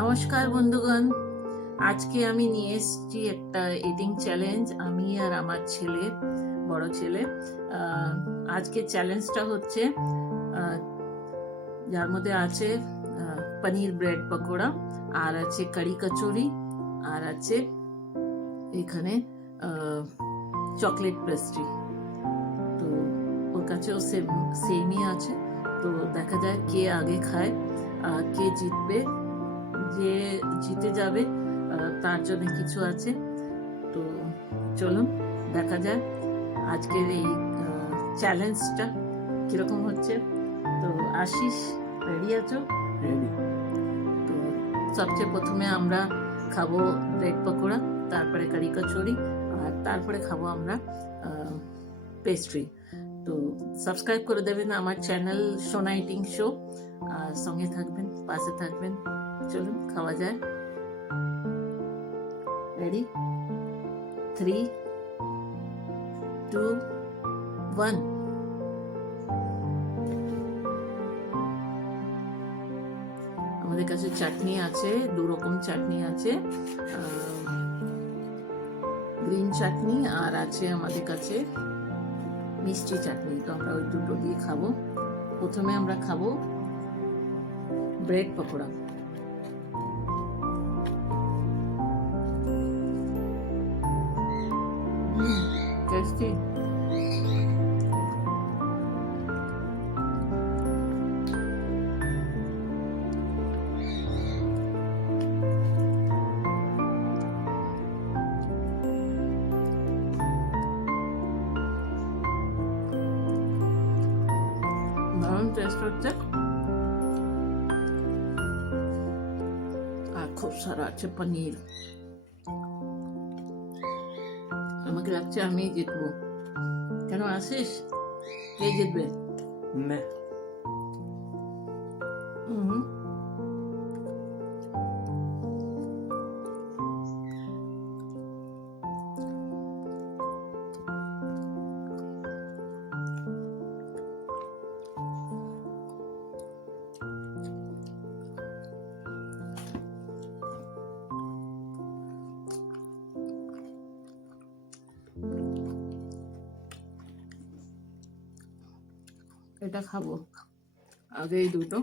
নমস্কার বন্ধুগণ, আজকে আমি নিয়ে এসেছি একটা ইটিং চ্যালেঞ্জ। আমি আর আমার ছেলে, বড় ছেলে। আজকে চ্যালেঞ্জটা হচ্ছে যার মধ্যে আছে পনির ব্রেড পকোড়া, আর আছে কারি কচুরি, আর আছে এখানে চকলেট পেস্ট্রি। তো ওর কাছেও সেমই আছে। তো দেখা যায় কে আগে খায়, কে জিতবে। যে জিতে যাবে তার জন্য কিছু আছে। তো চলুন দেখা যায় আজকের এই চ্যালেঞ্জটা কিরকম হচ্ছে। তো আশিস, রেডি আছো? রেডি। তো সবচেয়ে প্রথমে আমরা খাবো ব্রেড পকোড়া, তারপরে কারি কচুরি, আর তারপরে খাবো আমরা পেস্ট্রি। তো সাবস্ক্রাইব করে দেবেন আমার চ্যানেল সোনা ইটিং শো, আর সঙ্গে থাকবেন, পাশে থাকবেন। চলুন খাওয়া যায়। রেডি? 3, 2, 1। আমাদের কাছে চাটনি আছে, দু রকম চাটনি আছে, গ্রিন চাটনি আর আছে আমাদের কাছে মিষ্টি চাটনি। তো আমরা ওই দুটো দিয়ে খাবো। প্রথমে আমরা খাবো ব্রেড পকোড়া। টেস্টি। দারুণ টেস্ট হচ্ছে, আর খুব সারা আছে পনির। আমাকে লাগছে আমি জিতবো। কেন আসিস? কে জিতবে? मैं। এটা খাবো আগে, এই দুটো।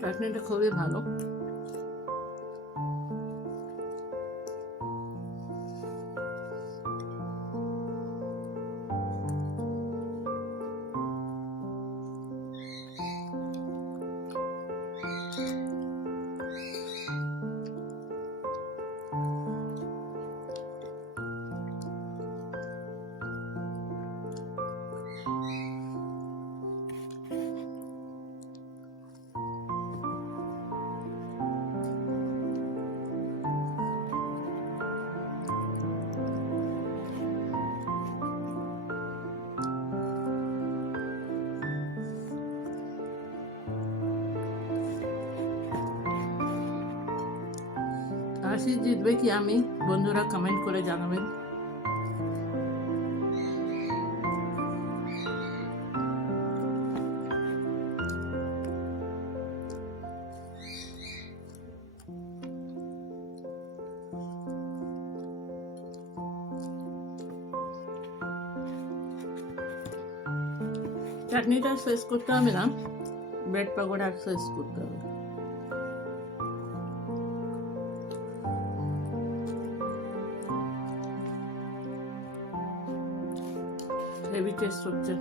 চাটনিটা খুবই ভালো। আশিস জিতবে কি আমি? বন্ধুরা কমেন্ট করে জানাবেন। চাটনিটা শেষ করতে হবে না, ব্রেড পকোড়া শেষ করতে হবে। হেভি টেস্ট হচ্ছে।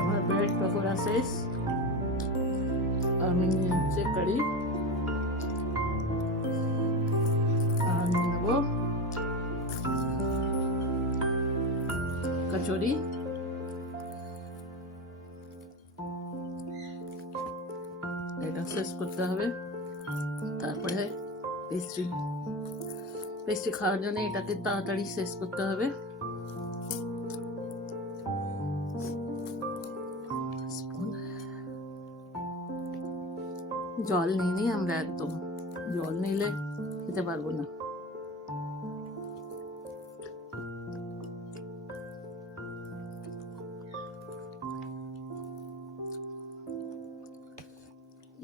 আমার ব্রেড পকোড়া শেষ। আমি নিয়ে হচ্ছে কারি, আর নেবো কচুরি, এটা শেষ করতে হবে। তারপরে পেস্ট্রি পেস্ট্রি খাওয়ার জন্য এটাকে তাড়াতাড়ি শেষ করতে হবে। জল নিই আমরা, একদম জল নিলে খেতে পারবো না।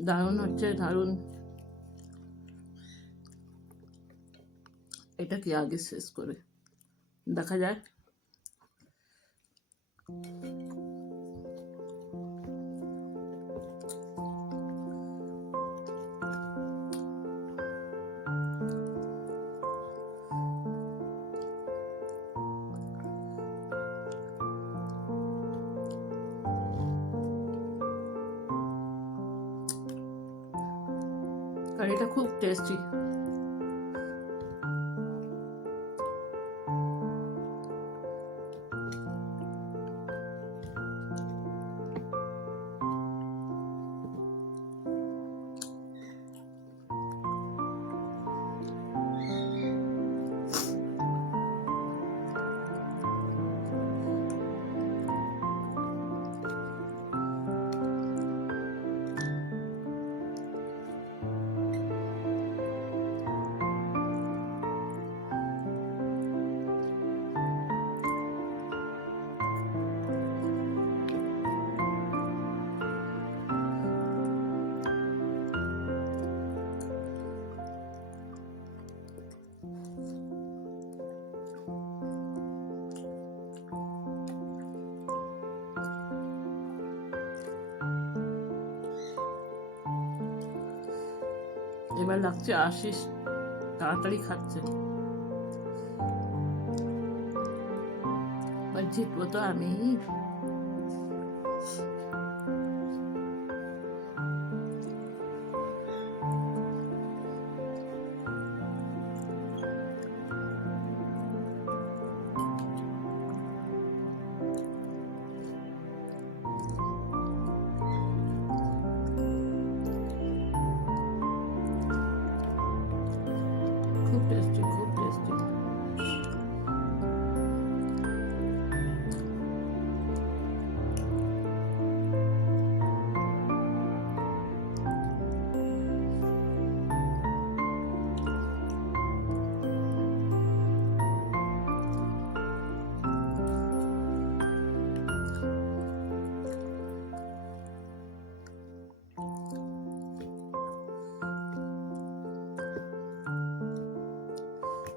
দারুণ হচ্ছে, দারুণ। এটা কি আগে শেষ করে দেখা যায়। কারিটা খুব টেস্টি। এবার লাগছে আশিস তাড়াতাড়ি খাচ্ছে। জিতবো তো আমি। খুব টেস্টি, খুব টেস্টি।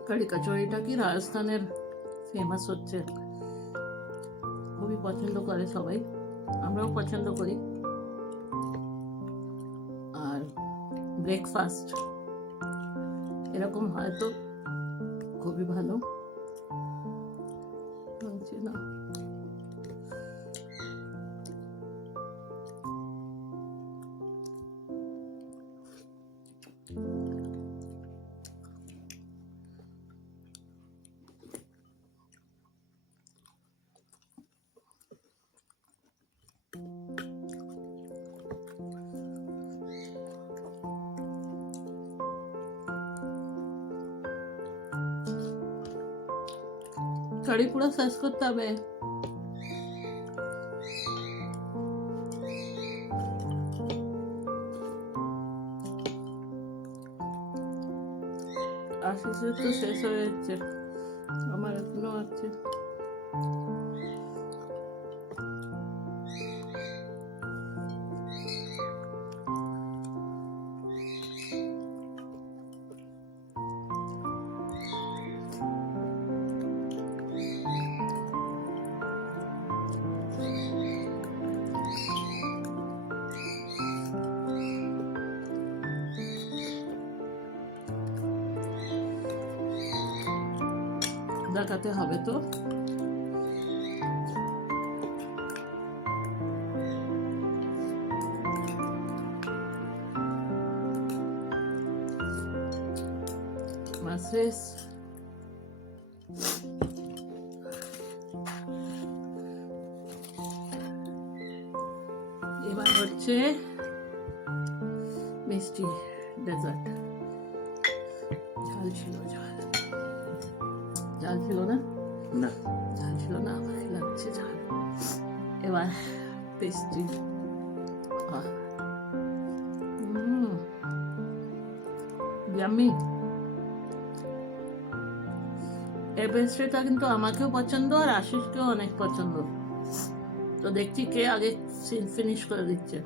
কারি কচুরিটা কি রাজস্থানের ফেমাস হচ্ছে, খুবই পছন্দ করে সবাই, আমরাও পছন্দ করি। আর ব্রেকফাস্ট এরকম হয়তো খুবই ভালো না। কারি পুরো শেষ করতে হবে। আশিসের তো শেষ হয়ে যাচ্ছে, আমার এখনো আছে। দেখাতে হবে তো। মাসেস হচ্ছে মিষ্টি ডেজার্ট। ঝাল ছিল, ঝাল ছিল না, না ঝাল ছিল না, আমাকে লাগছে ঝাল। এবার পেস্ট্রি। ইয়াম্মি। এই পেস্ট্রিটা কিন্তু আমাকেও পছন্দ আর আশিসকেও অনেক পছন্দ। তো দেখছি কে আগে ফিনিশ করে দিচ্ছে।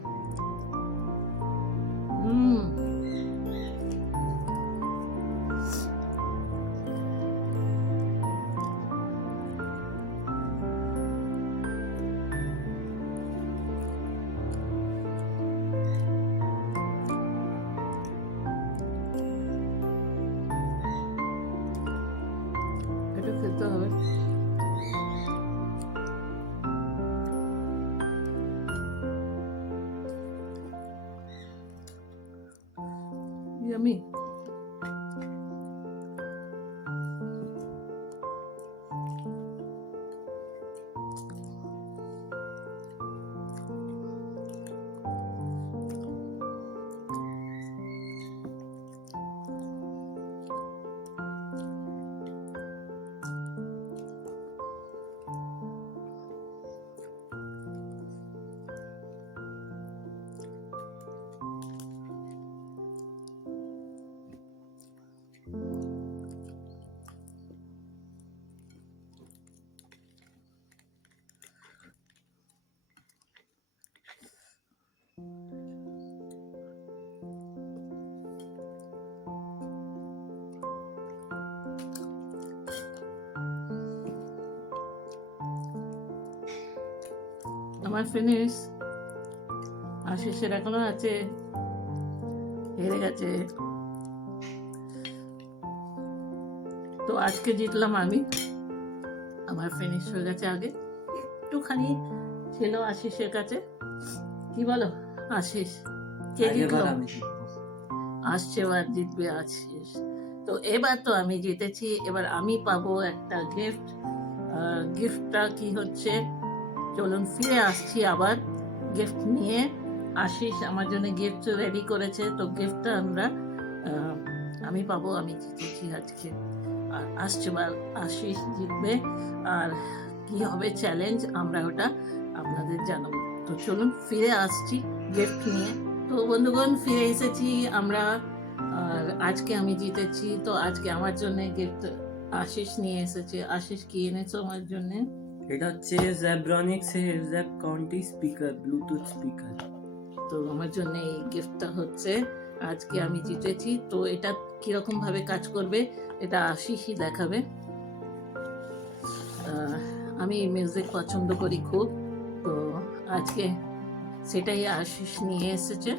এটা খেতে হবে। ইয়াম্মি। আমার ফিনিশ। আশিসের এখনো আছে, হেরে গেছে। তো আজকে জিতলাম আমি, আমার ফিনিশ হয়ে গেছে আগে। একটুখানি ছিল আশিসের কাছে। কি বলো আশিস, কে জিতলো? আসছে এবার জিতবে আশিস। তো এবার তো আমি জিতেছি, এবার আমি পাবো একটা গিফট। গিফটটা কি হচ্ছে, চলুন ফিরে আসছি আবার গিফট নিয়ে। আশিস আমার জন্য গিফট রেডি করেছে, তো গিফটটা আমি পাবো। আমি জিতেছি আজকে, আর আসছে বার আশিস জিতবে। আর কি হবে চ্যালেঞ্জ, আমরা ওটা আপনাদের জানাবো। তো চলুন ফিরে আসছি গিফট নিয়ে। তো বন্ধুগণ ফিরে এসেছি আমরা, আর আজকে আমি জিতেছি। তো আজকে আমার জন্য গিফট আশিস নিয়ে এসেছে। আশিস কি এনেছো আমার জন্য? এটা হচ্ছে জ্যাব্রনিক্স এর jab county speaker, Bluetooth speaker. তো আমার জন্য এই গিফটটা হচ্ছে, আজকে আমি জিতেছি। তো এটা কিরকম ভাবে কাজ করবে এটা আশিসই দেখাবে। আমি মিউজিক পছন্দ করি খুব, তো আজকে সেটাই আশিস নিয়ে এসেছে।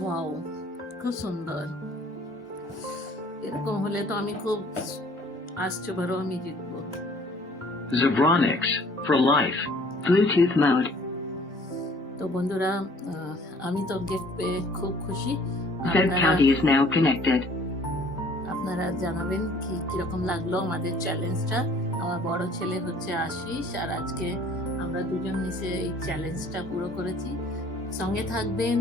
ওয়াও, খুব সুন্দর। এরকম হলে তো আমি খুব আসছে বারো আমি জিতবো। Zebronics for life. Bluetooth mode. তো বন্ধুরা, আমি তো গিফট পেয়ে খুব খুশি। Zeb County is now connected. আপনারা জানাবেন কি কিরকম লাগলো আমাদের চ্যালেঞ্জটা। আমার বড় ছেলে হচ্ছে আশিস, আর আজকে আমরা দুজন মিশে এই চ্যালেঞ্জটা পুরো করেছি। সঙ্গে থাকবেন,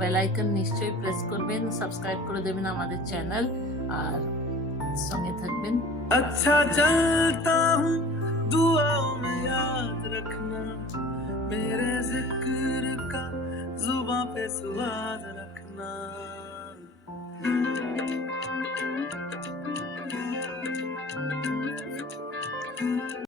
বেল আইকন নিশ্চয়ই প্রেস করবেন, সাবস্ক্রাইব করে দেবেন আমাদের চ্যানেল, আর সঙ্গে থাকবেন। अच्छा चलता हूँ दुआओं में याद रखना, मेरे जिक्र का जुबां पे सुहाग रखना।